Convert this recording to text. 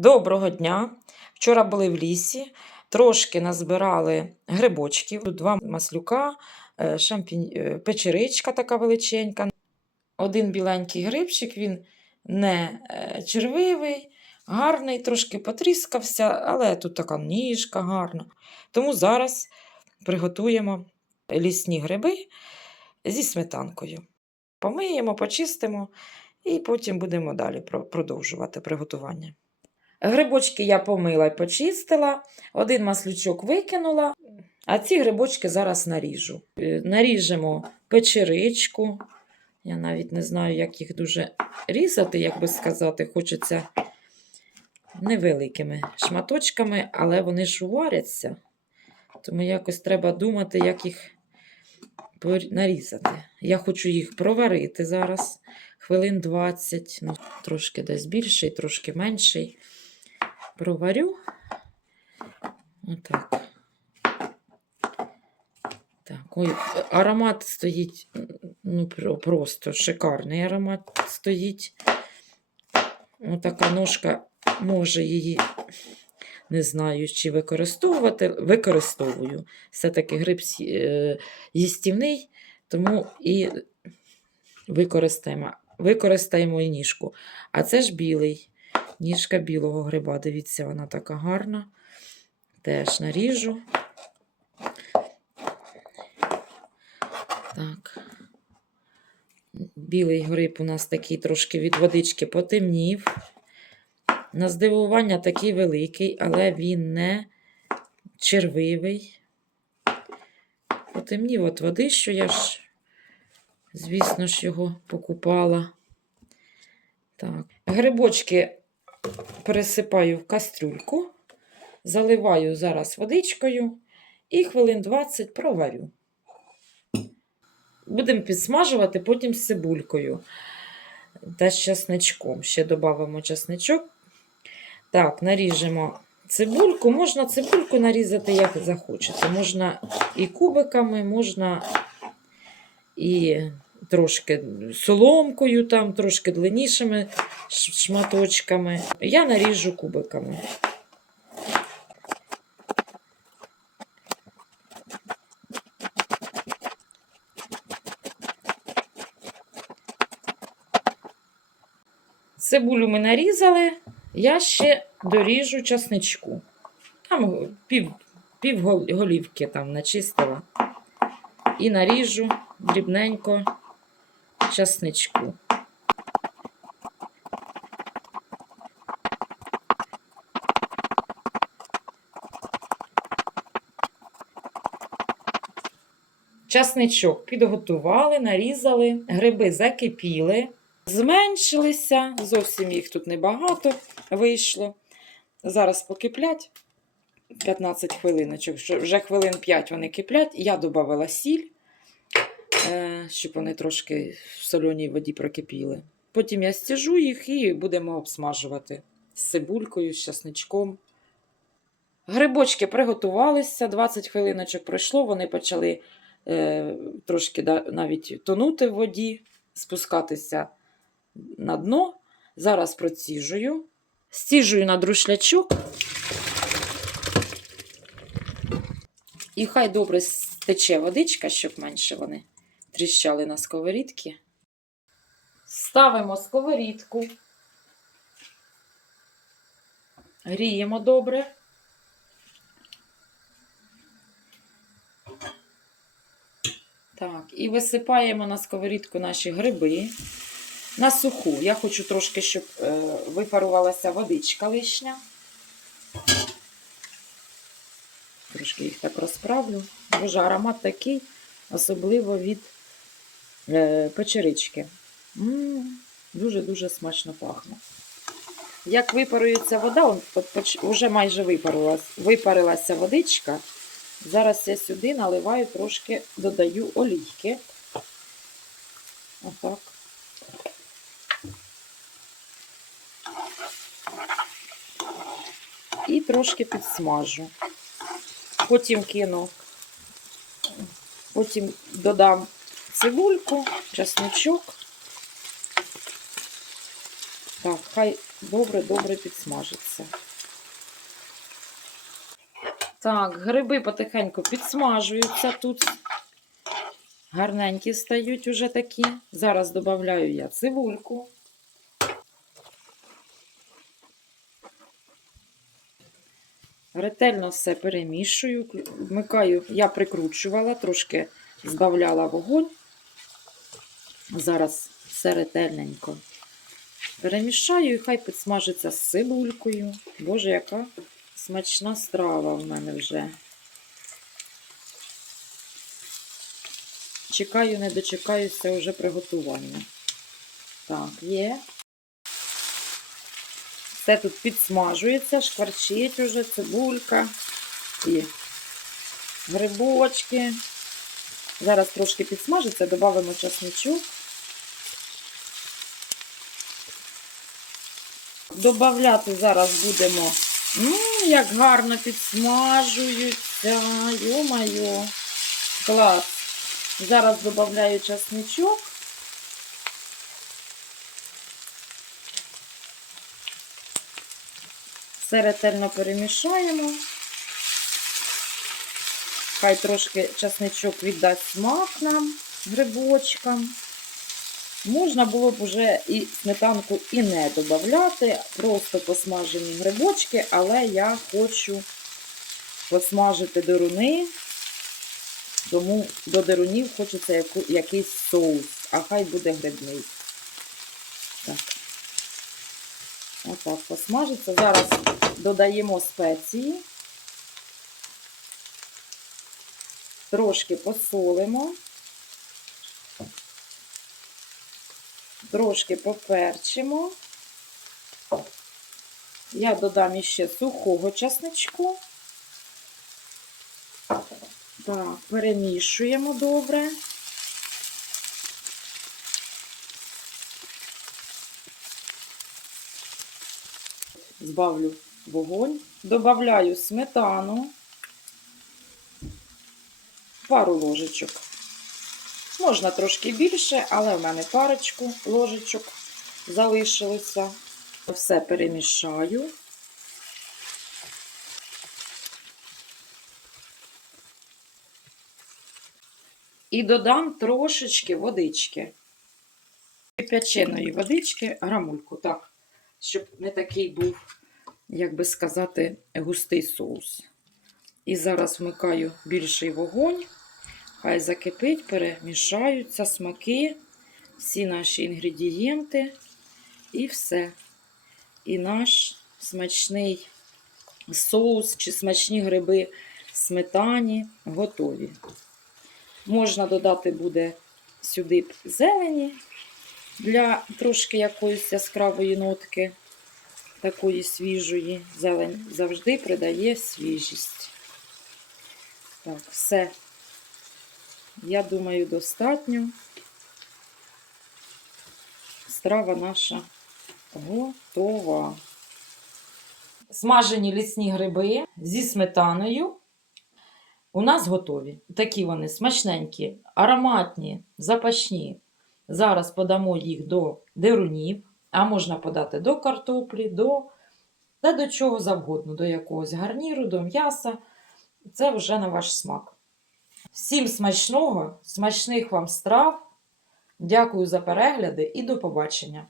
Доброго дня! Вчора були в лісі, трошки назбирали грибочків, два маслюка, е, шампінь... е, печеричка така величенька. Один біленький грибчик, він не е, червивий, гарний, трошки потріскався, але тут така ніжка гарна. Тому зараз приготуємо лісні гриби зі сметанкою. Помиємо, почистимо і потім будемо далі продовжувати приготування. Грибочки я помила і почистила, один маслючок викинула, а ці грибочки зараз наріжу. Е, Наріжемо печеричку. Я навіть не знаю, як їх дуже різати, як би сказати, хочеться невеликими шматочками, але вони ж уваряться. Тому якось треба думати, як їх нарізати. Я хочу їх проварити зараз хвилин 20, ну, трошки десь більший, трошки менший. Проварю. Отак. Так, ой, аромат стоїть, ну, просто шикарний аромат стоїть. Отака ножка може її, не знаю, чи використовувати. Використовую. Все-таки гриб е, їстівний, тому і використаємо, використаємо і ніжку. А це ж білий. Ніжка білого гриба. Дивіться, вона така гарна. Теж наріжу. Так. Білий гриб у нас такий трошки від водички потемнів. На здивування такий великий, але він не червивий. Потемнів от води, що я ж, звісно ж, його покупала. Так. Грибочки пересипаю в кастрюльку, заливаю зараз водичкою і хвилин 20 проварю. Будемо підсмажувати потім з цибулькою та з часничком. Ще додамо часничок. Так, наріжемо цибульку. Можна цибульку нарізати, як захочете. Можна і кубиками, можна і трошки соломкою, там, трошки длиннішими шматочками. Я наріжу кубиками. Цибулю ми нарізали, я ще доріжу часничку. Там пів, пів голівки там начистила. І наріжу дрібненько часничку. Часничок підготували, нарізали, гриби закипіли, зменшилися, зовсім їх тут небагато вийшло. Зараз покиплять 15 хвилиночок, вже- хвилин 5 вони киплять. Я додавала сіль, щоб вони трошки в соленій воді прокипіли. Потім я стіжу їх і будемо обсмажувати з цибулькою, з часничком. Грибочки приготувалися, 20 хвилиночок пройшло, вони почали е, трошки навіть тонути в воді, спускатися на дно. Зараз проціжую. Стіжую на друшлячок. І хай добре стече водичка, щоб менше вони тріщали на сковорідки. Ставимо сковорідку. Гріємо добре. Так, і висипаємо на сковорідку наші гриби. На суху. Я хочу трошки, щоб е, випарувалася водичка лишня. Трошки їх так розправлю. Боже, аромат такий, особливо від печерички. Дуже-дуже смачно пахне. Як випарується вода, вже майже випарилась, випарилася водичка. Зараз я сюди наливаю трошки, додаю олійки. Отак. І трошки підсмажу. Потім кину, потім додам цибульку, чесночок. Так, хай добре-добре підсмажиться. Так, гриби потихеньку підсмажуються тут. Гарненькі стають уже такі. Зараз додаю я цибульку. Ретельно все перемішую, вмикаю, я прикручувала, трошки збавляла вогонь. Зараз все ретельненько перемішаю і хай підсмажиться з цибулькою. Боже, яка смачна страва в мене вже. Чекаю, не дочекаюся вже приготування. Так, є. Все тут підсмажується, шкварчить уже цибулька і грибочки. Зараз трошки підсмажиться, додамо часничок. Добавляти зараз будемо. Ну, як гарно підсмажуються. Йо-моє. Клас. Зараз додаю часничок. Все ретельно перемішаємо. Хай трошки часничок віддасть смак нам, грибочкам. Можна було б вже і сметанку і не додавати, просто посмажені грибочки, але я хочу посмажити деруни, тому до дерунів хочеться якийсь соус, а хай буде грибний. Так. Отак посмажиться. Зараз додаємо спеції, трошки посолимо. Трошки поперчимо. Я додам іще сухого часничку. Так, перемішуємо добре. Збавлю вогонь, добавляю сметану, пару ложечок. Можна трошки більше, але в мене парочку ложечок залишилося. Все перемішаю. І додам трошечки водички. Кип'яченої водички, грамульку, так, щоб не такий був, як би сказати, густий соус. І зараз вмикаю більший вогонь. Хай закипить, перемішаються смаки, всі наші інгредієнти і все. І наш смачний соус чи смачні гриби сметані готові. Можна додати буде сюди зелені для трошки якоїсь яскравої нотки, такої свіжої. Зелень завжди придає свіжість. Так, все. Я думаю, достатньо. Страва наша готова. Смажені лісні гриби зі сметаною у нас готові. Такі вони смачненькі, ароматні, запашні. Зараз подамо їх до дерунів, а можна подати до картоплі, до, та до чого завгодно, до якогось гарніру, до м'яса. Це вже на ваш смак. Всім смачного, смачних вам страв. Дякую за перегляди і до побачення!